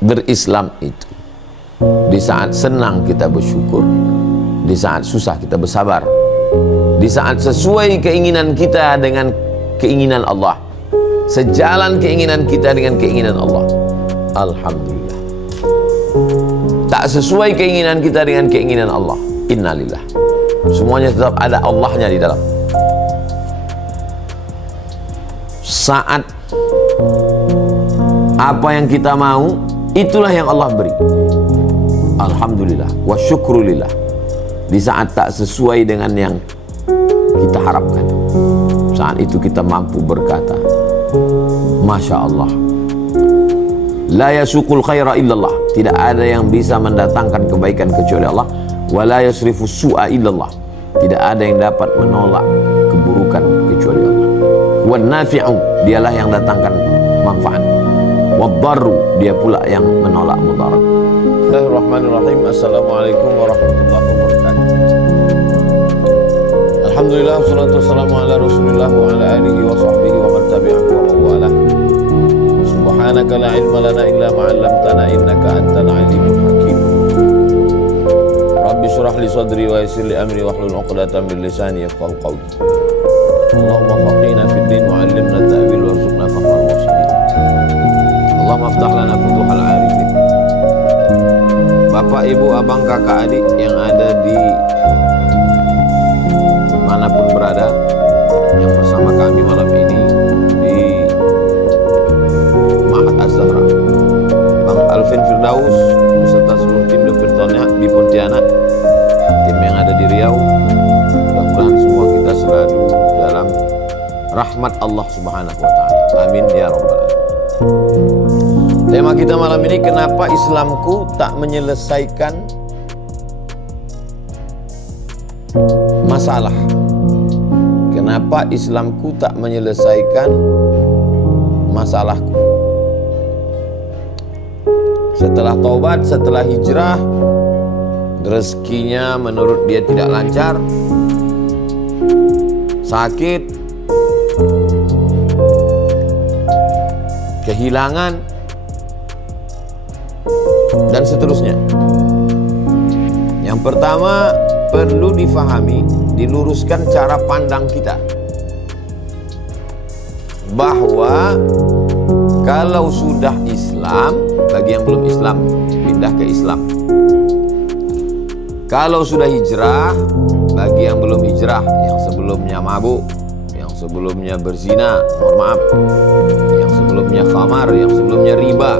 berislam itu. Di saat senang kita bersyukur, di saat susah kita bersabar, di saat sesuai keinginan kita dengan keinginan Allah, sejalan keinginan kita dengan keinginan Allah, alhamdulillah. Tak sesuai keinginan kita dengan keinginan Allah, innalillah. Semuanya tetap ada Allahnya di dalam. Saat apa yang kita mau, itulah yang Allah beri, alhamdulillah wa syukrulillah. Di saat tak sesuai dengan yang kita harapkan, saat itu kita mampu berkata, Masya Allah, la yasuqul khaira illallah. Tidak ada yang bisa mendatangkan kebaikan kecuali Allah. Wa la yasrifu su'a illallah. Tidak ada yang dapat menolak keburukan kecuali Allah. Wan nafi'u, dialah yang datangkan manfaat. Wad darru, dia pula yang menolak mudarat. Bismillahirrahmanirrahim. Assalamualaikum warahmatullahi wabarakatuh. Alhamdulillah, wassalatu wassalamu ala Rasulillah wa ala alihi wa sahbihi wa man tabi'ahu wa mawalah. Subhanaka la ilma lana illa ma 'allamtana innaka antal alimul hakim. Rabbi shrah li sadri wa yassir li amri wahlul 'uqdatam min lisani yafqahu qawli. Allahumma faqihna fid din wa 'allimna ta'wil warzuqna fahmal mursalin. Allahumma aftah lana futuhal 'arifin. Bapak, Ibu, abang, kakak, adik yang ada di manapun berada, yang bersama kami malam ini di Ma'had Az-Zahra, Bang Alvin Firdaus beserta seluruh tim di Pontianak, tim yang ada di Riau, mudah-mudahan semua kita selalu dalam rahmat Allah Subhanahu wa Ta'ala. Amin ya Rabbal Alamin. Tema kita malam ini, kenapa Islamku tak menyelesaikan masalah. Kenapa Islamku tak menyelesaikan masalahku? Setelah taubat, setelah hijrah, rezekinya menurut dia tidak lancar, sakit, kehilangan, dan seterusnya. Yang pertama, perlu difahami, diluruskan cara pandang kita, bahwa kalau sudah Islam, bagi yang belum Islam, pindah ke Islam. Kalau sudah hijrah, bagi yang belum hijrah, yang sebelumnya mabuk, yang sebelumnya berzina, mohon maaf, yang sebelumnya khamar, yang sebelumnya riba,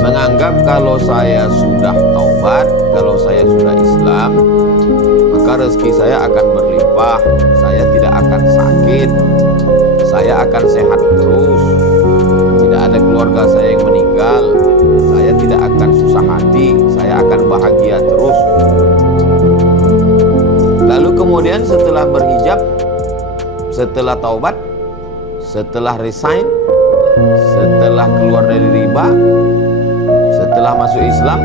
menganggap kalau saya sudah taubat, kalau saya sudah Islam, maka rezeki saya akan berlimpah, saya tidak akan sakit, saya akan sehat terus, tidak ada keluarga saya yang meninggal, saya tidak akan susah hati, saya akan bahagia terus. Lalu kemudian setelah berhijab, setelah taubat, setelah resign, setelah keluar dari riba, setelah masuk Islam,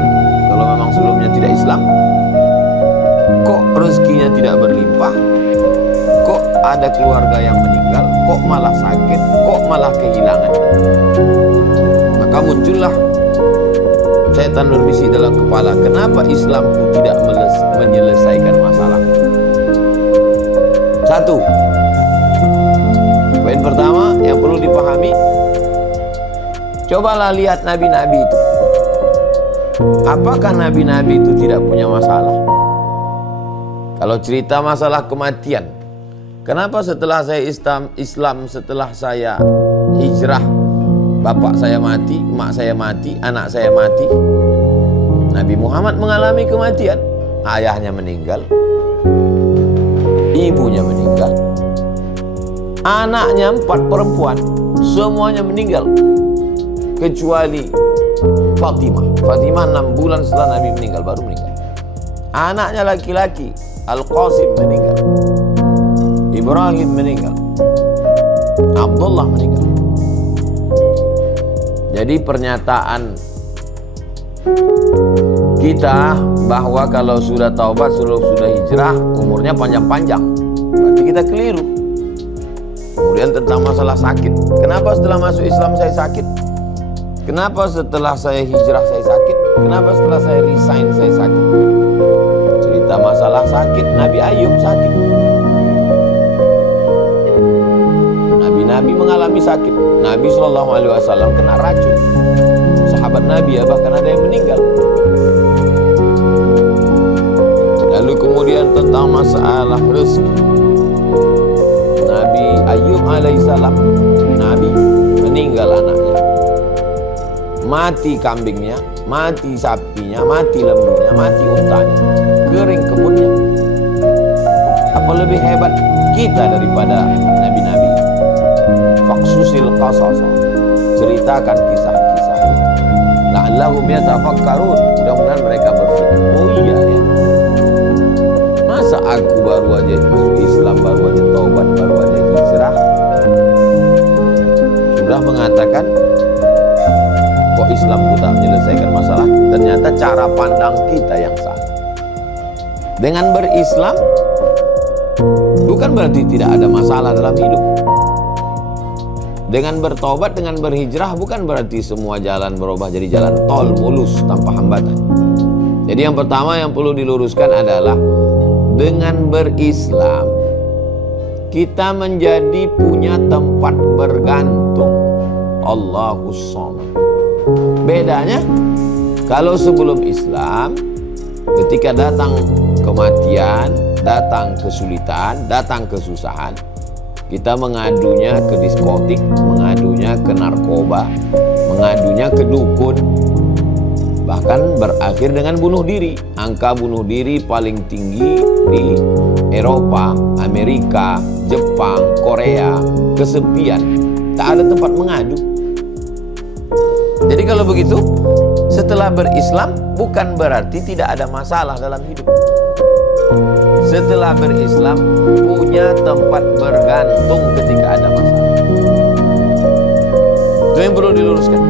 kalau memang sebelumnya tidak Islam, kok rezekinya tidak berlimpah, kok ada keluarga yang meninggal, kok malah sakit, kok malah kehilangan. Maka muncullah setan berbisik dalam kepala, kenapa Islamku tidak menyelesaikan masalah? Satu, poin pertama yang perlu dipahami, cobalah lihat nabi-nabi itu. Apakah nabi-nabi itu tidak punya masalah? Kalau cerita masalah kematian, kenapa setelah saya Islam, setelah saya hijrah, bapak saya mati, emak saya mati, anak saya mati? Nabi Muhammad mengalami kematian. Ayahnya meninggal, ibunya meninggal, anaknya 4 perempuan, semuanya meninggal kecuali Fatimah. Fatimah 6 bulan setelah Nabi meninggal baru meninggal. Anaknya laki-laki Al-Qasim meninggal, Ibrahim meninggal, Abdullah meninggal. Jadi pernyataan kita bahwa kalau sudah taubat, sudah hijrah, umurnya panjang-panjang, berarti kita keliru. Kemudian tentang masalah sakit, kenapa setelah masuk Islam saya sakit? Kenapa setelah saya hijrah saya sakit? Kenapa setelah saya resign saya sakit? Cerita masalah sakit, Nabi Ayub sakit. Nabi mengalami sakit. Nabi SAW kena racun. Sahabat Nabi ya bahkan ada yang meninggal. Lalu kemudian tentang masalah rezeki, Nabi Ayub alaihissalam, Nabi meninggal anaknya, mati kambingnya, mati sapinya, mati lembunya, mati untanya, kering kebunnya. Apa lebih hebat kita daripada nabi-nabi? Faksusil qasas, ceritakan kisah-kisah ini. La'allahum yatafakkarun, mudah-mudahan mereka berpikir, oh iya ya, masa aku baru aja masuk Islam, baru aja taubat, baru aja hijrah, sudah mengatakan kok Islamku tak menyelesaikan masalah? Ternyata cara pandang kita yang salah. Dengan berislam bukan berarti tidak ada masalah dalam hidup. Dengan bertobat, dengan berhijrah bukan berarti semua jalan berubah jadi jalan tol mulus tanpa hambatan. Jadi yang pertama yang perlu diluruskan adalah dengan berislam kita menjadi punya tempat bergantung. Allahus Samad. Bedanya kalau sebelum Islam, ketika datang kematian, datang kesulitan, datang kesusahan, kita mengadunya ke diskotik, mengadunya ke narkoba, mengadunya ke dukun, bahkan berakhir dengan bunuh diri. Angka bunuh diri paling tinggi di Eropa, Amerika, Jepang, Korea, kesepian, tak ada tempat mengadu. Jadi kalau begitu, setelah berislam bukan berarti tidak ada masalah dalam hidup. Setelah berislam punya tempat bergantung ketika ada masalah. Itu yang perlu diluruskan.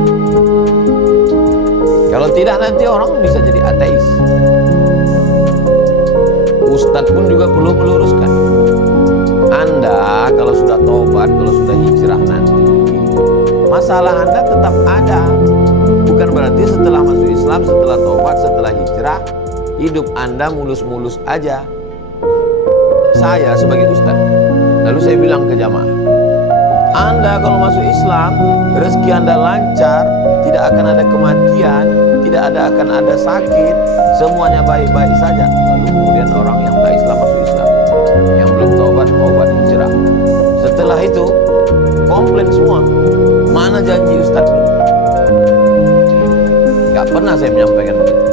Kalau tidak nanti orang bisa jadi ateis. Ustadz pun juga perlu meluruskan. Anda kalau sudah taubat, kalau sudah hijrah nanti, masalah Anda tetap ada. Bukan berarti setelah masuk Islam, setelah taubat, setelah hijrah, hidup Anda mulus-mulus aja. Saya sebagai ustaz, lalu saya bilang ke jamaah, Anda kalau masuk Islam, rezeki Anda lancar, tidak akan ada kematian, tidak akan ada sakit, semuanya baik-baik saja. Lalu kemudian orang yang tak Islam masuk Islam, yang belum taubat hijrah. Setelah itu komplain semua, mana janji ustaz dulu? Gak pernah saya menyampaikan begitu.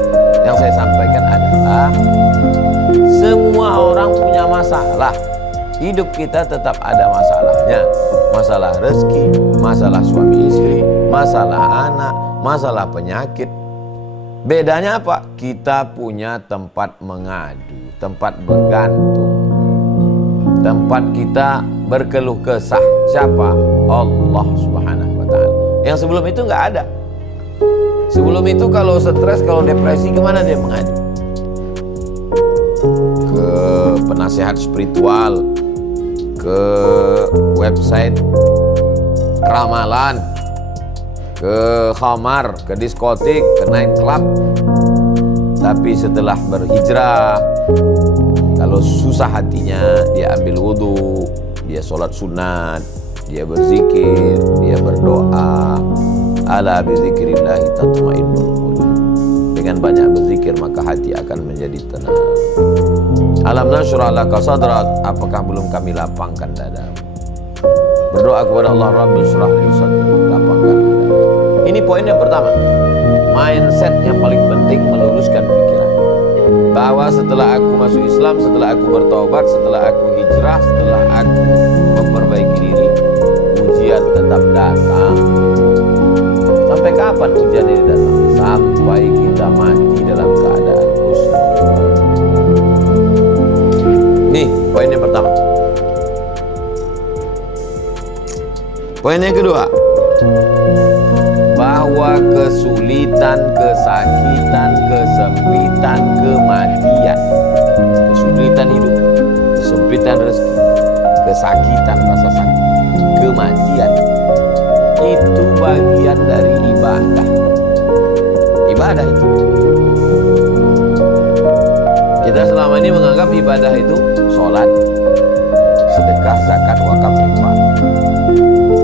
Yang saya sampaikan adalah semua orang punya masalah. Hidup kita tetap ada masalahnya. Masalah rezeki, masalah suami istri, masalah anak, masalah penyakit. Bedanya apa? Kita punya tempat mengadu, tempat bergantung, tempat kita berkeluh kesah. Siapa? Allah Subhanahu wa ta'ala. Yang sebelum itu nggak ada. Sebelum itu kalau stres, kalau depresi, kemana dia mengadu? Ke penasehat spiritual, ke website ramalan, ke khamar, ke diskotik, ke night club. Tapi setelah berhijrah, kalau susah hatinya, dia ambil wudhu, dia sholat sunat, dia berzikir, dia berdoa. Ala bizikrillahi tatma'innul qulub. Dengan banyak berzikir maka hati akan menjadi tenang. Alam nashrah laka sadrak, apakah belum kami lapangkan dadamu? Berdoa kepada Allah, Rabbi shrah li sadri, lapangkan dadamu. Ini poin yang pertama. Mindset yang paling penting, meluruskan pikiran. Bahwa setelah aku masuk Islam, setelah aku bertobat, setelah aku hijrah, setelah aku memperbaiki diri, ujian tetap datang. Sampai kapan ujian ini datang? Sampai kita mati dalam keadaan husnul. Nih, poin yang pertama. Poin yang kedua, bahwa kesulitan, kesakitan, kesempitan, kematian, kesulitan hidup, kesempitan rezeki, kesakitan, rasa sakit, kematian, itu bagian dari ibadah. Ibadah itu. Kita selama ini menganggap ibadah itu sholat, sedekah, zakat, wakaf, infak,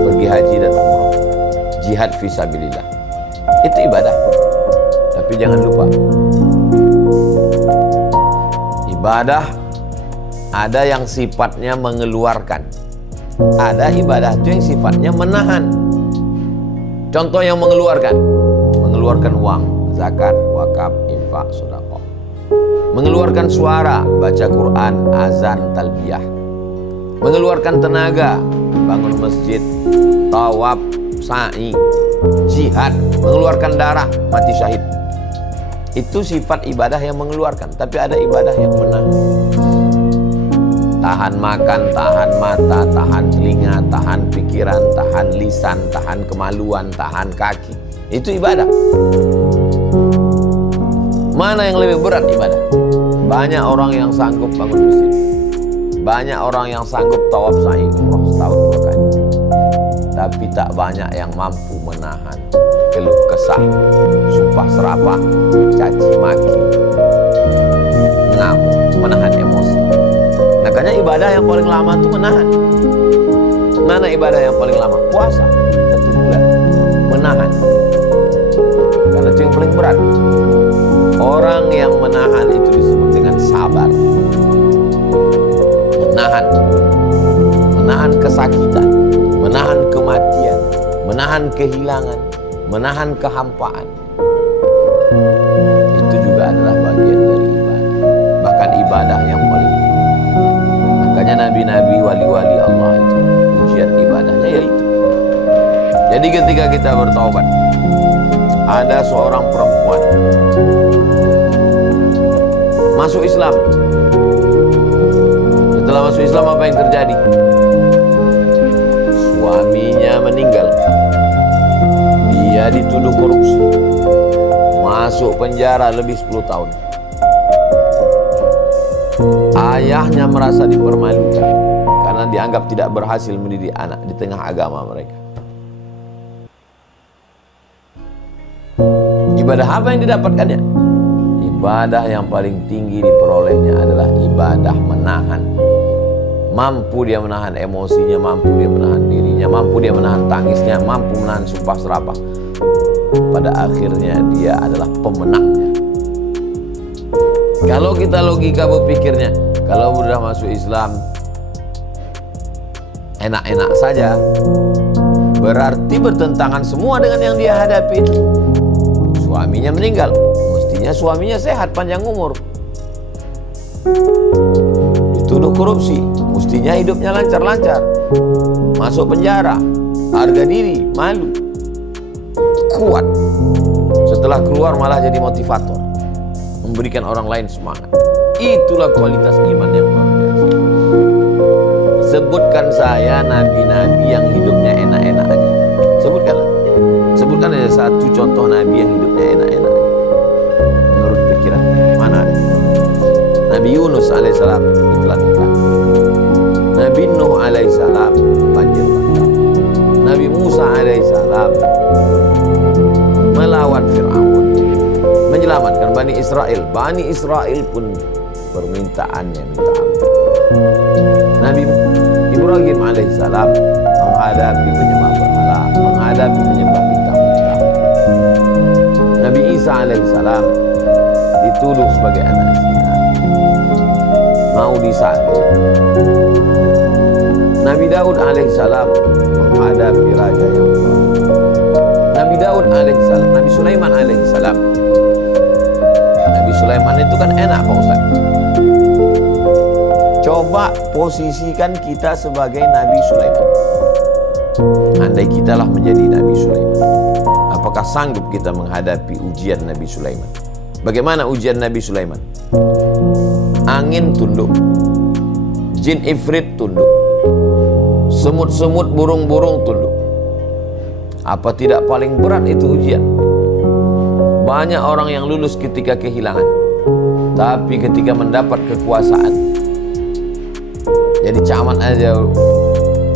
pergi haji dan umrah, jihad fisabilillah. Itu ibadah. Tapi jangan lupa, ibadah ada yang sifatnya mengeluarkan, ada ibadah itu yang sifatnya menahan. Contoh yang mengeluarkan uang, zakat, wakaf, infak, sedekah. Mengeluarkan suara, baca Quran, azan, talbiyah. Mengeluarkan tenaga, bangun masjid, tawaf, sa'i, jihad. Mengeluarkan darah, mati syahid. Itu sifat ibadah yang mengeluarkan. Tapi ada ibadah yang menahan. Tahan makan, tahan mata, tahan telinga, tahan pikiran, tahan lisan, tahan kemaluan, tahan kaki. Itu ibadah. Mana yang lebih berat ibadah? Banyak orang yang sanggup bangun masjid. Banyak orang yang sanggup tawaf sa'i umrah setahun 2 kali. Tapi tak banyak yang mampu menahan keluh kesah, sumpah serapah, caci maki, ngamuk, menahan emosi. Makanya ibadah yang paling lama itu menahan. Mana ibadah yang paling lama? Puasa 1 bulan. Menahan. Karena itu yang paling berat. Orang yang menahan itu disebut dengan sabar. Menahan kesakitan, menahan kematian, menahan kehilangan, menahan kehampaan. Itu juga adalah bagian dari ibadah. Bahkan ibadah yang paling tinggi. Makanya nabi-nabi, wali-wali Allah itu ujian ibadahnya yaitu. Jadi ketika kita bertaubat, ada seorang perempuan masuk Islam. Setelah masuk Islam, apa yang terjadi? Suaminya meninggal. Dia dituduh korupsi, masuk penjara lebih 10 tahun. Ayahnya merasa dipermalukan karena dianggap tidak berhasil mendidik anak di tengah agama mereka. Ibadah apa yang didapatkannya? Ibadah yang paling tinggi diperolehnya adalah ibadah menahan. Mampu dia menahan emosinya, mampu dia menahan dirinya, mampu dia menahan tangisnya, mampu menahan sumpah serapah. Pada akhirnya dia adalah pemenangnya. Kalau kita logika berpikirnya, kalau sudah masuk Islam enak-enak saja, berarti bertentangan semua dengan yang dia hadapi. Suaminya meninggal, mestinya suaminya sehat panjang umur. Dituduh korupsi, mestinya hidupnya lancar-lancar. Masuk penjara, harga diri, malu, kuat. Setelah keluar malah jadi motivator, memberikan orang lain semangat. Itulah kualitas iman yang luar biasa. Sebutkan saya nabi-nabi yang hidupnya enak-enak aja. Sebutkan ada satu contoh nabi yang hidupnya enak-enak aja. Menurut pikiran, mana ada? Nabi Yunus alaihissalam ditelan ikan. Nabi Nuh alaihissalam banjir bandang. Nabi Musa alaihissalam melawan Fir'aun, menyelamatkan Bani Israel. Bani Israel pun permintaannya minta ampun. Nabi Ibrahim alaihissalam menghadapi penyembah berhala, menghadapi penyembah bintang-bintang. Nabi Isa alaihissalam dituduh sebagai anak zina, mau disalib. Nabi Daud alaihissalam menghadapi raja yang zalim. Nabi Daud alaihissalam, Nabi Sulaiman alaihissalam. Nabi Sulaiman itu kan enak Pak Ustaz. Coba posisikan kita sebagai Nabi Sulaiman. Andai kitalah menjadi Nabi Sulaiman, apakah sanggup kita menghadapi ujian Nabi Sulaiman? Bagaimana ujian Nabi Sulaiman? Angin tunduk, jin ifrit tunduk, semut-semut, burung-burung tunduk. Apa tidak paling berat itu ujian? Banyak orang yang lulus ketika kehilangan, tapi ketika mendapat kekuasaan, jadi camat aja,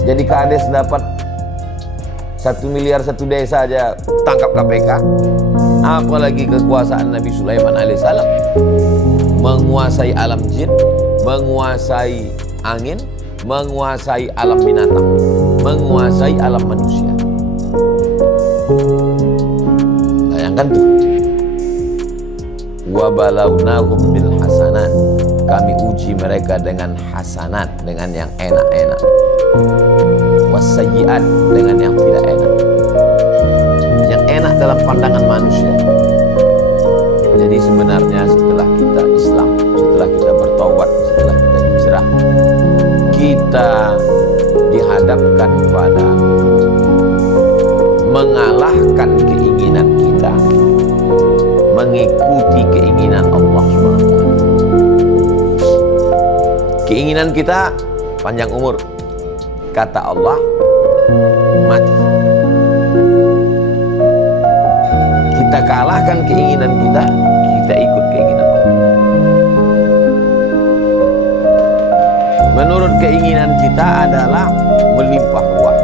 jadi kades dapat 1 miliar satu desa aja tangkap KPK, apalagi kekuasaan Nabi Sulaiman alaihissalam, menguasai alam jin, menguasai angin, menguasai alam binatang, menguasai alam manusia. Bayangkan tuh. Wa balawnahum bil hasanat, kami uji mereka dengan hasanat, dengan yang enak-enak, wasayyiat, dengan yang tidak enak. Yang enak dalam pandangan manusia. Jadi sebenarnya setelah kita Islam, setelah kita bertaubat, setelah kita hijrah, kita dihadapkan pada mengalahkan keinginan kita, mengikuti keinginan Allah SWT. Keinginan kita panjang umur, kata Allah, mati. Kita kalahkan keinginan kita, kita ikut keinginan Allah. Menurut keinginan kita adalah melimpah ruah.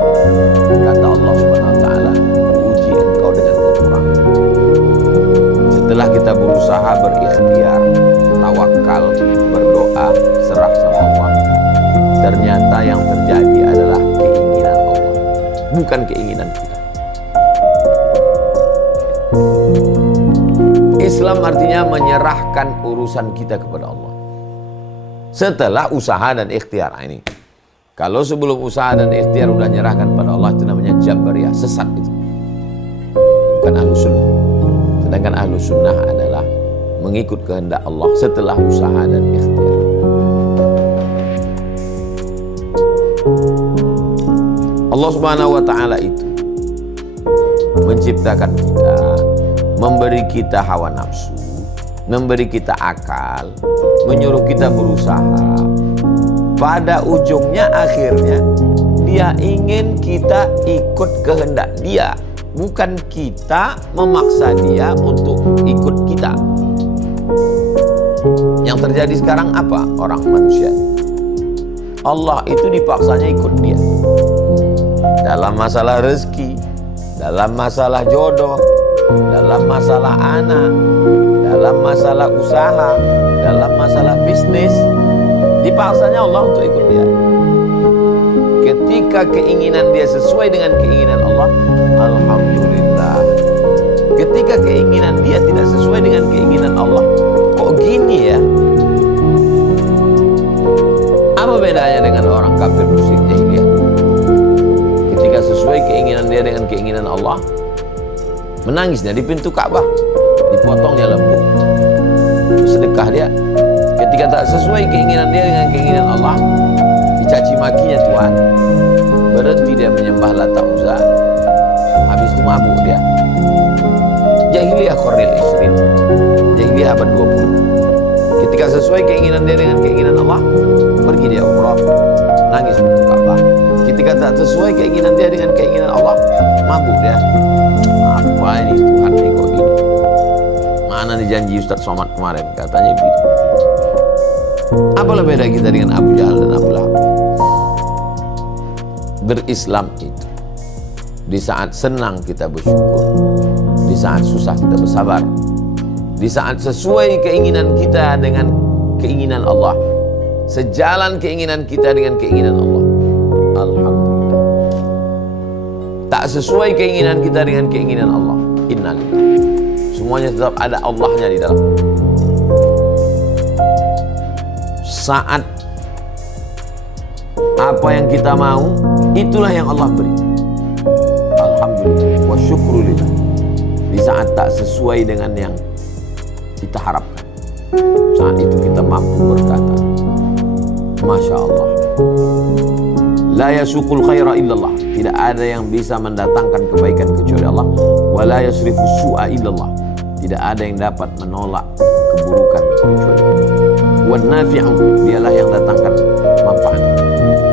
Kata Allah SWT, uji engkau dengan kekurangan. Setelah kita berusaha berikhtiar, tawakal, berdoa, serah sama Allah, ternyata yang terjadi adalah keinginan Allah, bukan keinginan kita. Islam artinya menyerahkan urusan kita kepada Allah setelah usaha dan ikhtiar. Ini kalau sebelum usaha dan ikhtiar udah nyerahkan pada Allah, itu namanya Jabariyah, sesat itu, bukan Ahlus Sunnah. Sedangkan Ahlus Sunnah adalah mengikut kehendak Allah setelah usaha dan ikhtiar. Allah Subhanahu wa Ta'ala itu menciptakan kita, memberi kita hawa nafsu, memberi kita akal, menyuruh kita berusaha. Pada ujungnya, akhirnya Dia ingin kita ikut kehendak Dia, bukan kita memaksa Dia untuk ikut kita. Yang terjadi sekarang apa? Orang manusia, Allah itu dipaksanya ikut Dia dalam masalah rezeki, dalam masalah jodoh, dalam masalah anak, dalam masalah usaha, dalam masalah bisnis. Dipaksanya Allah untuk ikut Dia. Ketika keinginan dia sesuai dengan keinginan Allah, alhamdulillah. Ketika keinginan dia tidak sesuai dengan keinginan Allah, kok gini ya? Apa bedanya dengan orang kafir musyrik jahiliyah? Ketika sesuai keinginan dia dengan keinginan Allah, menangisnya di pintu Ka'bah, dipotongnya lembu, sedekah dia. Ketika tak sesuai keinginan dia dengan keinginan Allah, dicaci makinya Tuhan, berhenti dia menyembah Lata Uzza, habis itu mabuk dia. Jahiliyah Qarnil Isrin, jahiliyah abad 20. Ketika sesuai keinginan dia dengan keinginan Allah, pergi dia umrah, nangis pintu Ka'bah. Ketika tak sesuai keinginan dia dengan keinginan Allah, mabuk dia. Apa ini Tuhan nih kok gini? Mana nih janji Ustaz Somad kemarin, katanya begitu. Apalah beda kita dengan Abu Jahal dan Abu Lahab? Berislam itu di saat senang kita bersyukur, di saat susah kita bersabar, di saat sesuai keinginan kita dengan keinginan Allah, sejalan keinginan kita dengan keinginan Allah, alhamdulillah. Tak sesuai keinginan kita dengan keinginan Allah, innalillah. Semuanya tetap ada Allahnya di dalam. Saat apa yang kita mau, itulah yang Allah beri. Alhamdulillah wa syukrulillah. Di saat tak sesuai dengan yang kita harapkan, saat itu kita mampu berkata, Masya Allah, la yasuqul khaira illallah. Tidak ada yang bisa mendatangkan kebaikan kecuali Allah. Wa la yasrifu su'a illallah. Tidak ada yang dapat menolak keburukan kecuali Allah. Wan nafi'u, dialah yang datangkan manfaat.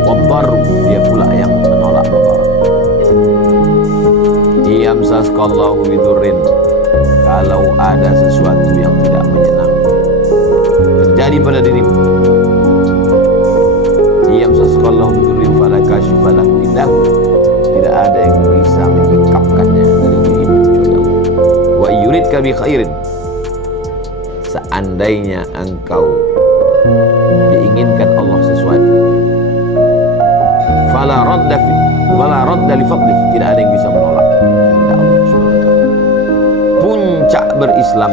Wadh-dharru, dia pula yang menolak mudarat. Iyamsaskallahu bidurrin, kalau ada sesuatu yang tidak menyenangkan terjadi pada dirimu, iyamsaskallahu bidurrin fala kashifa lahu illa hu, tidak ada yang bisa yuridka bi khairin, seandainya engkau diinginkan Allah sesuatu, fala radda li fadlih, tidak ada yang bisa menolak kehendak Allah Subhanahu wa taala. Puncak berislam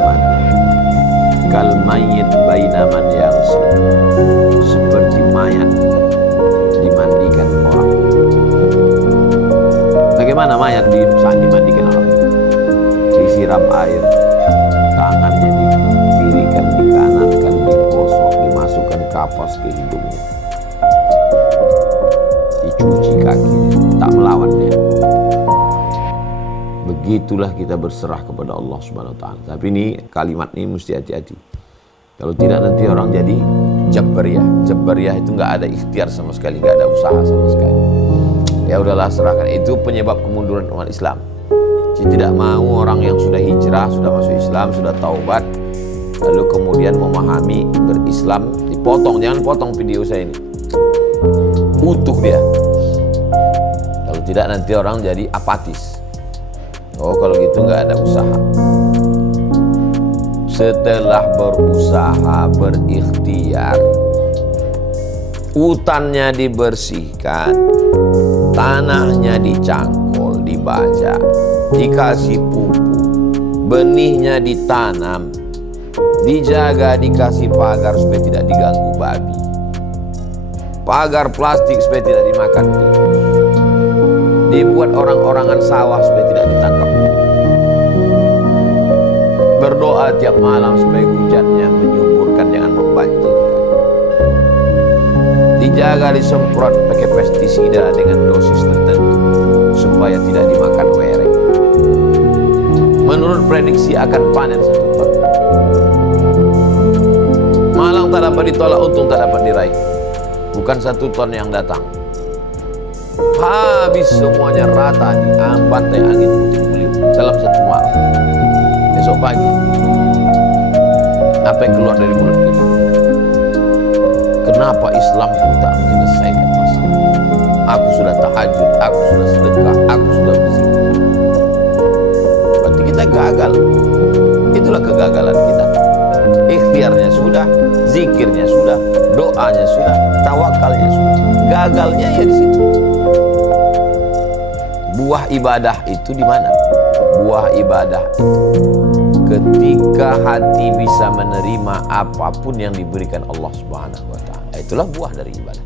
kal mayyit baina man yaghsil, seperti mayat dimandikan orang. Bagaimana mayat saat dimandikan orang? Disiram air, tangannya dikirikan, dikanankan, digosok, dimasukkan kapas ke hidungnya, dicuci kakinya, tak melawan dia. Begitulah kita berserah kepada Allah Subhanahu wa taala. Tapi ini kalimat ini mesti hati-hati. Kalau tidak nanti orang jadi jabariyah. Jabariyah itu nggak ada ikhtiar sama sekali, nggak ada usaha sama sekali. Ya udahlah, serahkan. Itu penyebab kemunduran umat Islam. Jadi tidak mau orang yang sudah hijrah, sudah masuk Islam, sudah taubat, lalu kemudian memahami berislam, dipotong. Jangan potong video saya ini, utuh dia. Kalau tidak nanti orang jadi apatis. Oh, kalau gitu nggak ada usaha. Setelah berusaha, berikhtiar, hutannya dibersihkan, tanahnya dicangkul, dibaca, dikasih pupuk, benihnya ditanam, dijaga, dikasih pagar supaya tidak diganggu babi, pagar plastik supaya tidak dimakan tikus, dibuat orang-orangan sawah supaya tidak ditangkap, berdoa tiap malam supaya hujannya menyuburkan, jangan membanjirkan, dijaga, disemprot pakai pestisida dengan dosis tertentu supaya tidak dimakan wereng. Menurut prediksi akan panen 1 ton. Malang tak dapat ditolak, untung tak dapat diraih. Bukan 1 ton yang datang, habis semuanya rata di pantai angin puting beliung dalam 1 malam. Besok pagi apa yang keluar dari mulut kita? Kenapa Islam tak menyelesaikan masalah? Aku sudah tahajud, aku sudah sedekah, aku sudah berzikir. Berarti kita gagal. Itulah kegagalan kita. Ikhtiarnya sudah, zikirnya sudah, doanya sudah, tawakalnya sudah. Gagalnya ya di situ. Buah ibadah itu di mana? Buah ibadah itu ketika hati bisa menerima apapun yang diberikan Allah Subhanahu wa taala. Itulah buah dari ibadah.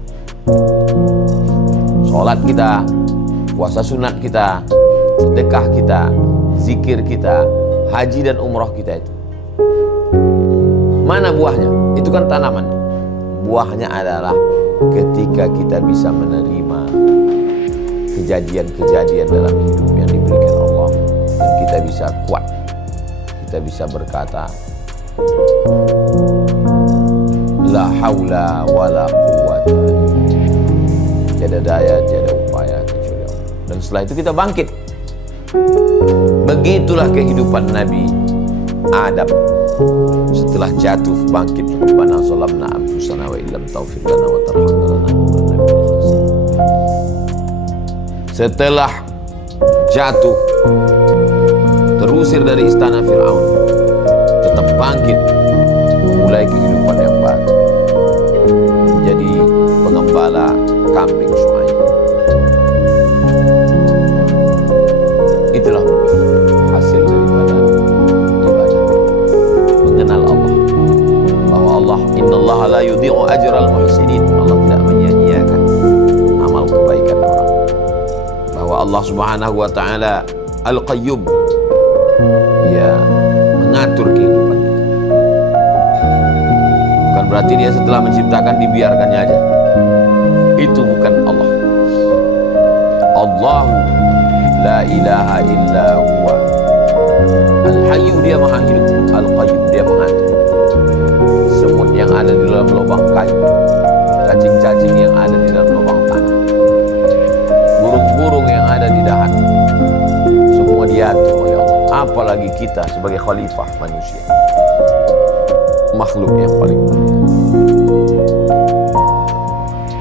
Salat kita, puasa sunat kita, sedekah kita, zikir kita, haji dan umrah kita itu. Mana buahnya? Itu kan tanaman. Buahnya adalah ketika kita bisa menerima kejadian-kejadian dalam hidup yang diberikan Allah, dan kita bisa kuat, kita bisa berkata la haula wala quwwata, tiada daya, tiada upaya kecuali Allah. Dan setelah itu kita bangkit. Begitulah kehidupan Nabi Adam setelah jatuh, bangkit. Rabbana zalamna anfusana wa illam taghfir lana wa tarhamna lanakunanna minal khasirin. Setelah jatuh, terusir dari istana Fir'aun, tetap bangkit, memulai kehidupan yang baru, menjadi pengembala kambing Syuaib. Itulah hasil daripada ibadah, mengenal Allah, bahwa Allah, innallaha la yudhi'u ajral muhsinin, Allah tidak menyia-nyiakan amal kebaikan orang, bahwa Allah Subhanahu wa taala Al-Qayyum, Dia mengatur kehidupan kita. Bukan berarti Dia setelah menciptakan dibiarkannya aja. Itu bukan Allah. Allahu la ilaha illa huwa Al-Hayyu, Dia maha hidup. Al-Qayyum, Dia mengatur. Semut yang ada di dalam lubang kayu, cacing-cacing yang ada di dalam lubang tanah, burung-burung yang ada di dahan, semua diatur oleh Allah. Apalagi kita sebagai khalifah manusia, makhluk yang paling mulia.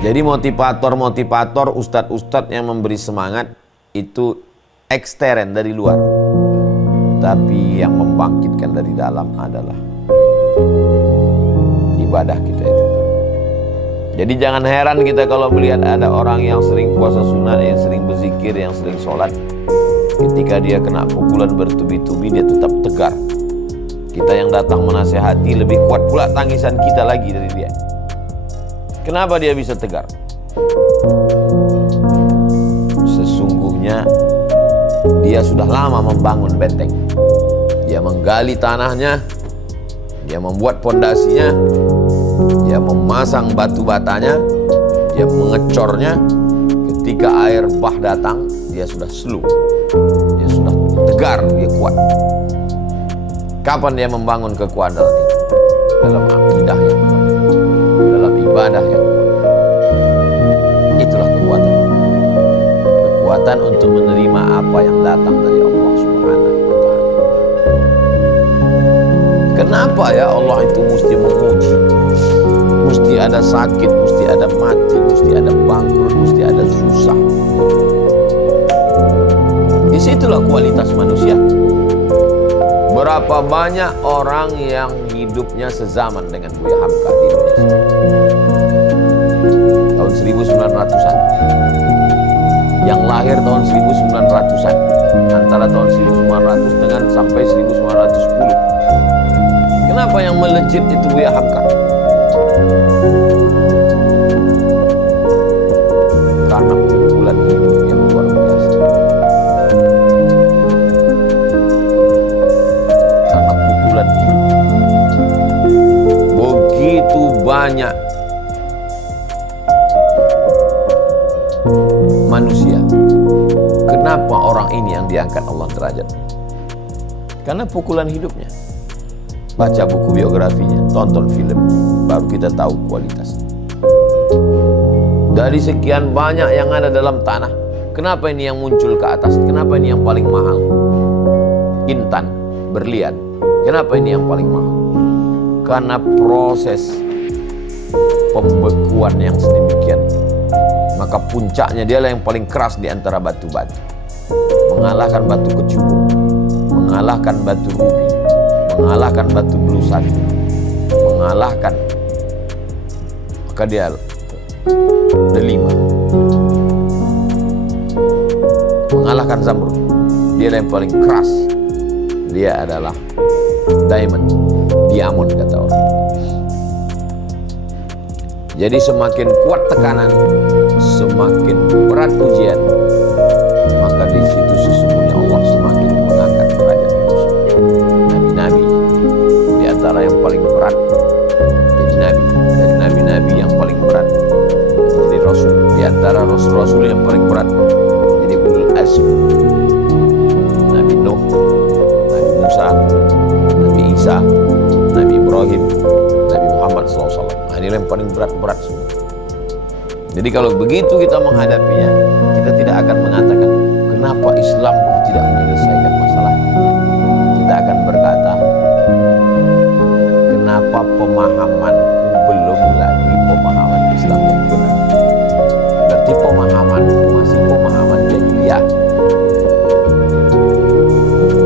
Jadi motivator-motivator, ustadz-ustadz yang memberi semangat itu ekstern, dari luar. Tetapi yang membangkitkan dari dalam adalah ibadah kita itu. Jadi jangan heran kita kalau melihat ada orang yang sering puasa sunat, yang sering berzikir, yang sering sholat, ketika dia kena pukulan bertubi-tubi dia tetap tegar. Kita yang datang menasehati lebih kuat pula tangisan kita lagi dari dia. Kenapa dia bisa tegar? Sesungguhnya dia sudah lama membangun benteng. Dia menggali tanahnya, dia membuat pondasinya, dia memasang batu batanya, dia mengecornya. Ketika air bah datang, dia sudah slow, dia sudah tegar, dia kuat. Kapan dia membangun kekuatan itu? Dalam akidah yang kuat, dalam ibadah yang kuat. Itulah kekuatan. Kekuatan untuk menerima apa yang datang dari Allah Subhanahu wa Ta'ala. Kenapa ya Allah itu mesti menguji? Mesti ada sakit, mesti ada mati, mesti ada bangkrut, mesti ada susah. Disitulah kualitas manusia. Berapa banyak orang yang hidupnya sezaman dengan Buya Hamka di Indonesia tahun 1900-an, yang lahir tahun 1900-an, antara tahun 1900 dengan sampai 1910. Kenapa yang melejit itu Buya Hamka? Karena pukulan hidup yang luar biasa. Karena pukulan hidup. Begitu banyak manusia. Kenapa orang ini yang diangkat Allah derajatnya? Karena pukulan hidupnya. Baca buku biografinya, tonton film, baru kita tahu kualitasnya. Dari sekian banyak yang ada dalam tanah, kenapa ini yang muncul ke atas? Kenapa ini yang paling mahal? Intan, berlian. Kenapa ini yang paling mahal? Karena proses pembekuan yang sedemikian. Maka puncaknya dialah yang paling keras di antara batu-batu. Mengalahkan batu kecubung, mengalahkan batu rubi, mengalahkan batu blue sapphire, mengalahkan, maka dia delima, mengalahkan zamrud. Dia yang paling keras. Dia adalah diamond, kata orang. Jadi semakin kuat tekanan, semakin berat ujian, maka di situ sesungguhnya Allah semakin mengangkat derajat manusia. Nabi-nabi di antara yang paling berat jadi nabi, dari nabi-nabi yang paling berat jadi rasul, di antara rasul-rasul yang paling berat jadi ulul azm. Nabi Nuh, Nabi Musa, Nabi Isa, Nabi Ibrahim, Nabi Muhammad SAW. Ini yang paling berat-berat semua. Jadi kalau begitu kita menghadapinya, kita tidak akan mengatakan kenapa Islam tidak menyelesaikan masalah. Kita akan berkata, kenapa pemahamanku belum lagi pemahaman Islam yang benar. Berarti pemahamanku masih pemahaman jahiliyah.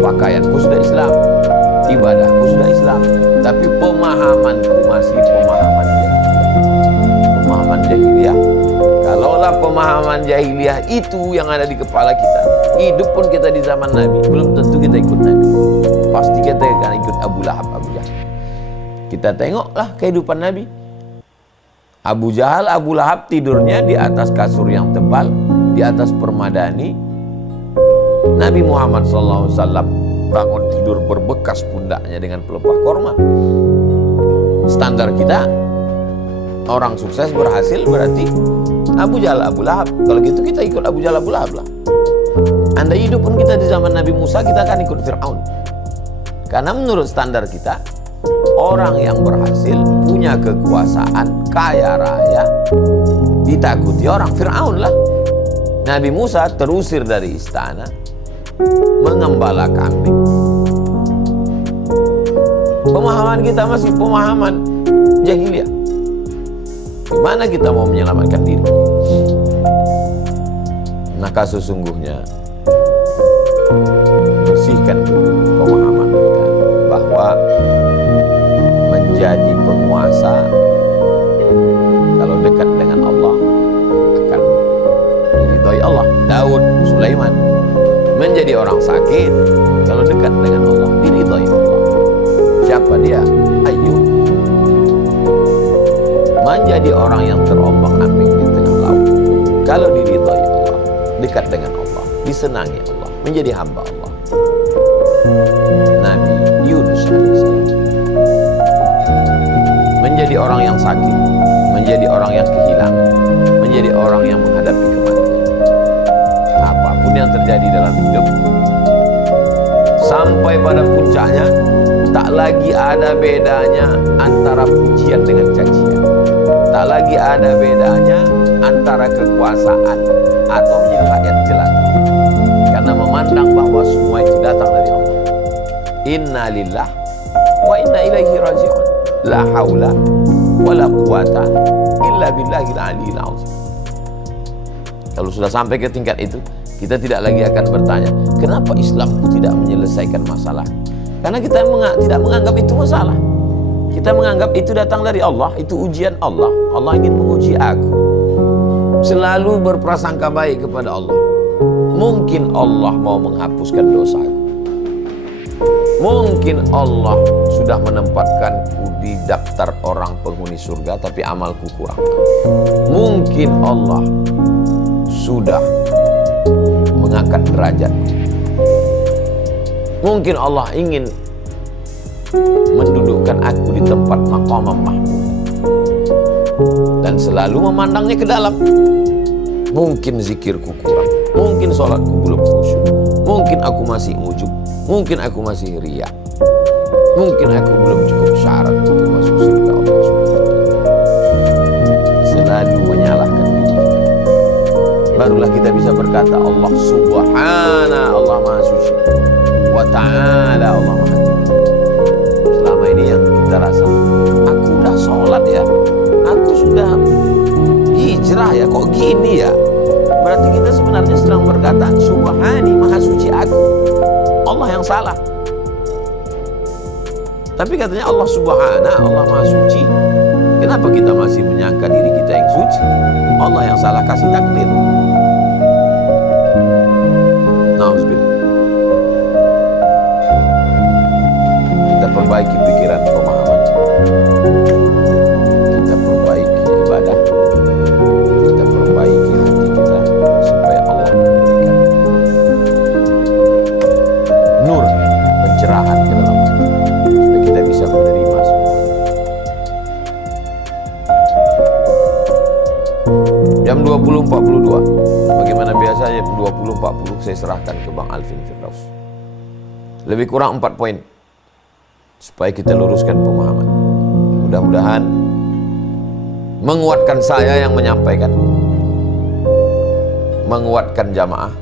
Pakaianku sudah Islam, ibadahku sudah Islam, tapi pemahamanku masih pemahaman jahiliyah. Kalaulah pemahaman jahiliyah itu yang ada di kepala kita, hidup pun kita di zaman Nabi, belum tentu kita ikut Nabi. Pasti kita akan ikut Abu Lahab, Abu Jahal. Kita tengoklah kehidupan Nabi. Abu Jahal, Abu Lahab tidurnya di atas kasur yang tebal, di atas permadani. Nabi Muhammad SAW bangun tidur berbekas pundaknya dengan pelepah korma. Standar kita, orang sukses berhasil berarti Abu Jahal, Abu Lahab. Kalau gitu kita ikut Abu Jahal, Abu Lahab lah. Andai hidup pun kita di zaman Nabi Musa, kita akan ikut Fir'aun. Karena menurut standar kita, orang yang berhasil, punya kekuasaan, kaya raya, ditakuti orang, Fir'aun lah. Nabi Musa terusir dari istana, mengembala kambing. Pemahaman kita masih pemahaman jahiliyah. Gimana kita mau menyelamatkan diri? Maka sesungguhnya bersihkan dulu pemahaman menjadi penguasa kalau dekat dengan Allah akan diridhoi Allah. Daud, Sulaiman menjadi orang sakit kalau dekat dengan Allah diridhoi Allah. Siapa dia? Ayub menjadi orang yang terombang-ambing di tengah laut kalau diridhoi Allah, dekat dengan Allah, disenangi Allah, menjadi hamba Allah. Nabi Yunus alaihissalam menjadi orang yang sakit, menjadi orang yang kehilangan, menjadi orang yang menghadapi kematian. Apapun yang terjadi dalam hidup, sampai pada puncaknya, tak lagi ada bedanya antara pujian dengan cacian. Tak lagi ada bedanya antara kekuasaan atau menjadi rakyat jelata. Karena memandang bahwa semua itu datang dari Allah. Inna lillah wa inna ilaihi raji'un. La haula wa la quwata illa billahil aliyil azim. Kalau sudah sampai ke tingkat itu, kita tidak lagi akan bertanya, kenapa Islam tidak menyelesaikan masalah? Karena kita tidak menganggap itu masalah. Kita menganggap itu datang dari Allah, itu ujian Allah. Allah ingin menguji aku. Selalu berprasangka baik kepada Allah. Mungkin Allah mau menghapuskan dosaku. Mungkin Allah sudah menempatkanku di daftar orang penghuni surga, tapi amalku kurang. Mungkin Allah sudah mengangkat derajatku. Mungkin Allah ingin mendudukkan aku di tempat maqamam mahmud, dan selalu memandangnya ke dalam. Mungkin zikirku kurang, mungkin sholatku belum khusyuk, mungkin aku masih ujub, mungkin aku masih riya, mungkin aku belum cukup syarat untuk masuk surga Allah SWT. Selalu menyalahkan diri. Barulah kita bisa berkata Allah subhana, Allah maha suci, wa ta'ala, Allah maha tinggi. Selama ini yang kita rasa, aku udah sholat ya, aku sudah hijrah ya, kok gini ya? Berarti kita sebenarnya sedang berkata subhani, maha suci aku, Allah yang salah. Tapi katanya Allah subhana, Allah maha suci. Kenapa kita masih menyangka diri kita yang suci? Allah yang salah kasih takdir. Nauzubillah. Kita perbaiki pikiran, pemahaman, kita perbaiki ibadah, kita perbaiki hati kita supaya Allah memberikan nur, pencerahan ke dalam hati, supaya kita bisa menerima semua. Jam 20.42, bagaimana biasanya 20.40 saya serahkan ke Bang Alvin Firdaus. Lebih kurang 4 poin supaya kita luruskan pemahaman. Mudah-mudahan menguatkan saya yang menyampaikan, menguatkan jamaah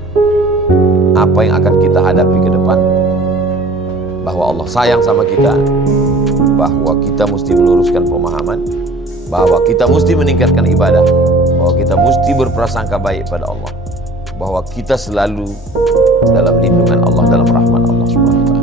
apa yang akan kita hadapi ke depan, bahwa Allah sayang sama kita, bahwa kita mesti meluruskan pemahaman, bahwa kita mesti meningkatkan ibadah, bahwa kita mesti berprasangka baik pada Allah, bahwa kita selalu dalam lindungan Allah, dalam rahmat Allah SWT.